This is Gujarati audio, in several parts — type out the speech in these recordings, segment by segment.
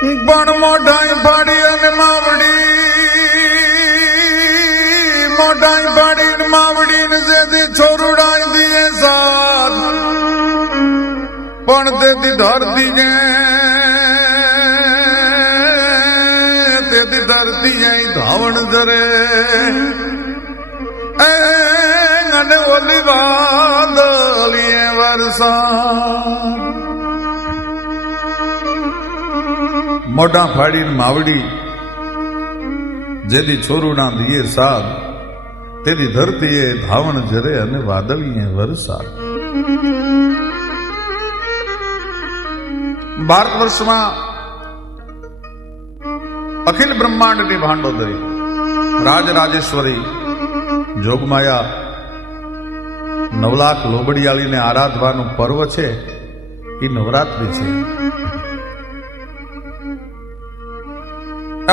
પણ મોઢાઈ પાડી અને માવડી મોઢાઈ પાડી માવડી ને જેથી છોરુડાઈ દીએ સાથ પણ તેથી ધરતી ને તેથી ધરતી અહીં ધાવણ જરે અને ઓલી વાદળીએ વરસા મોઢા ફાડીને માવડી જેથી છોરુના દીએ સાદ તેથી ધરતીએ ધાવણ જરે અને વાદળીએ વરસાદ. ભારત વર્ષમાં અખિલ બ્રહ્માંડની ભાંડોદરી રાજરાજેશ્વરી જોગમાયા 9 લાખ લોબડિયાળીને આરાધવાનું પર્વ છે એ નવરાત્રિ છે.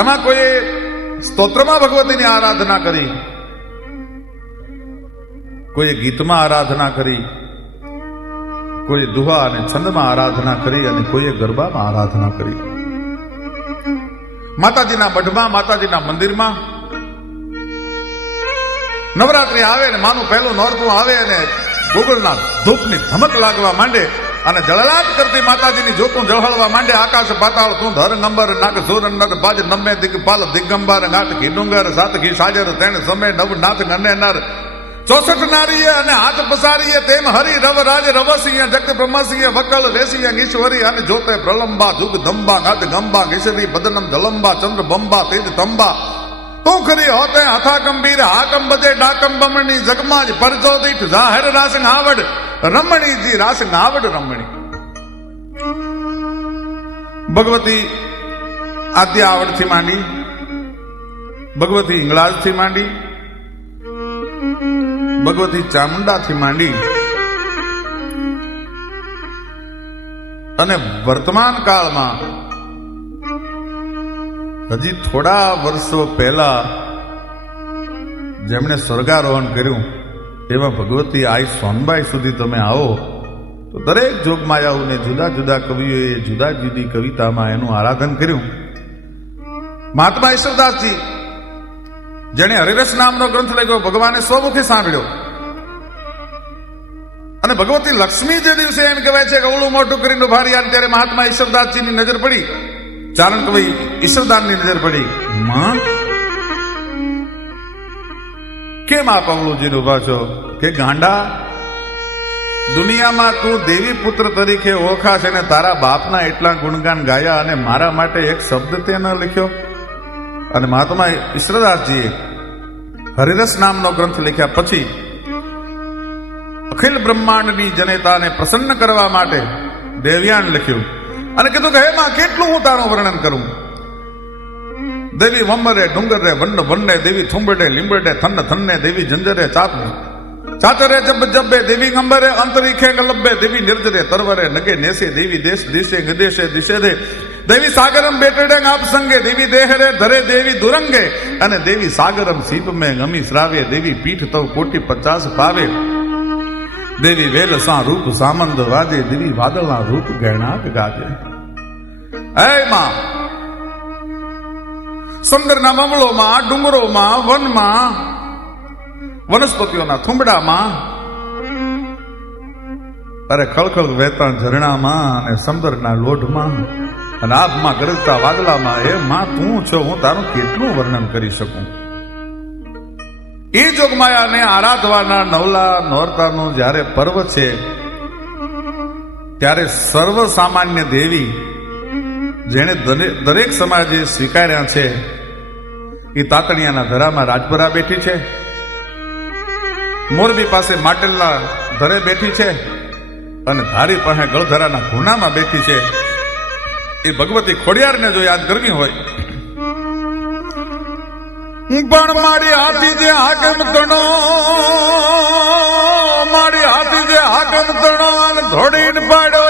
એમાં કોઈ સ્તોત્રમાં ભગવતીની આરાધના કરી, કોઈ ગીતમાં આરાધના કરી, કોઈ દુહા અને છંદમાં આરાધના કરી અને કોઈએ ગરબામાં આરાધના કરી. માતાજીના મઢમાં માતાજીના મંદિરમાં નવરાત્રિ આવે ને માનું પહેલું નોરતું આવે અને ગોગળના ધૂપની ધમક લાગવા માંડે અને જળલાટ કરતી માતાજીની જોતું જળહળવા માંડે. આકાશ પાતાળ તું ધર નંબર નાગ સુર નર બાજ નમે દિગપાલ દિગંબર નાથ ઘી ડુંગર સાત ઘી સાજર તેણ સમય નવ નાથ ગને નર 64 નારીએ અને હાથ પસારીએ તેમ હરિ રવ રાજ રવસીય જગત બ્રહ્મસીય વકલ રેસીય ઈશ્વરી અને જોતે પ્રલંબા જુગ ધંબા ગાત ગંબા કિશરી બદનમ જલંબા ચંદ્ર બંબા તેજ તંબા તું ખરી હોતે હથા ગંભીર હાકમ બજે ડાકમ બમણી જગમાજ પરજો દીઠ જાહેર રાસ આવડ રમણીજી રાસ આવડ રમણી. ભગવતી આદ્ય આવડથી માંડી, ભગવતી ઇંગળાજથી માંડી, ભગવતી ચામુંડાથી માંડી અને વર્તમાન કાળમાં હજી થોડા વર્ષો પહેલા જેમણે સ્વર્ગારોહણ કર્યું એવા ભગવતી આઈ સોનબાઈ સુધી તમે આવો તો દરેક જોગમાયાઓને જુદા જુદા કવિઓએ જુદા જુદી કવિતામાં એનું આરાધન કર્યું. મહાત્મા ઈશ્વરદાસજી જેણે હરિરસ નામનો ગ્રંથ લખ્યો ભગવાને સ્વમુખે સાંભળ્યો અને ભગવતી લક્ષ્મી જે દિવસે એમ કહેવાય છે કે ઓળું મોટું કરીને ઉભા રહ્યા ત્યારે મહાત્મા ઈશ્વરદાસજીની નજર પડી, ચારણ કવિ ઈશ્વરદાનની નજર પડી. માં કેમ આપ અવળુજીને ઉભા છો? કે ગાંડા, દુનિયામાં તું દેવી પુત્ર તરીકે ઓળખા છે ને તારા બાપના એટલા ગુણગાન ગાયા અને મારા માટે એક શબ્દ તે ન લખ્યો. અને મહાત્મા ઈશ્વરદાસજીએ હરિરસ નામનો ગ્રંથ લખ્યા પછી અખિલ બ્રહ્માંડની જનતાને પ્રસન્ન કરવા માટે દેવ્યાન લખ્યું અને કીધું કે હે માં કેટલું હું તારું વર્ણન કરું. દેવી વમરે ડુંગરે વન્ન વન્ને દેવી થુંબડે લીંબડે થન્ન થન્ને દેવી જંજરે ચાચરે જબ જબ્બે દેવી ગંબરે અંતરીખે ગલબ્બે દેવી નિર્જરે તરવરે નગે નેસે દેવી દેશ દિશે ગદેશે દિશે દે દેવી સાગરમ બેટડે આપ સંગે દેવી દેહરે ધરે દેવી દુરંગે અને દેવી સાગરમ સીપ મે ગમી શ્રાવે દેવી પીઠ તવ કોટી 50 પાવે દેવી વેલસા રૂપ સામંદ વાજે દેવી વાદળના રૂપ ગણાક ગાજે. હે માં, સમુદ્રના મમળોમાં, ડુંગરોમાં, વનમાં, વનસ્પતિઓના થુંબડામાં, અરે ખળખળ વહેતા ઝરણામાં અને સમુદ્રના લોઢમાં અને આબમાં ગરજતા વાદળામાં એ માં તું છો, હું તારું કેટલું વર્ણન કરી શકું. એ જોગમાયાને આરાધવાના નવલા નોરતાનું જ્યારે પર્વ છે ત્યારે સર્વ સામાન્ય દેવી જેણે દરેક સમાજે સ્વીકાર્યા છે એ તાતણિયાના ધરામાં રાજપરા બેઠી છે, મોરબી પાસે માટેલના ધરે બેઠી છે અને ધારી પાસે ગળધરાના ઘૂણામાં બેઠી છે. એ ભગવતી ખોડિયારને જો યાદ કરવી હોય પણ મારી હાથી જે હાકમ તણો, મારી હાથી જે હાકમ તણો અને ધોડીને પાડ્યો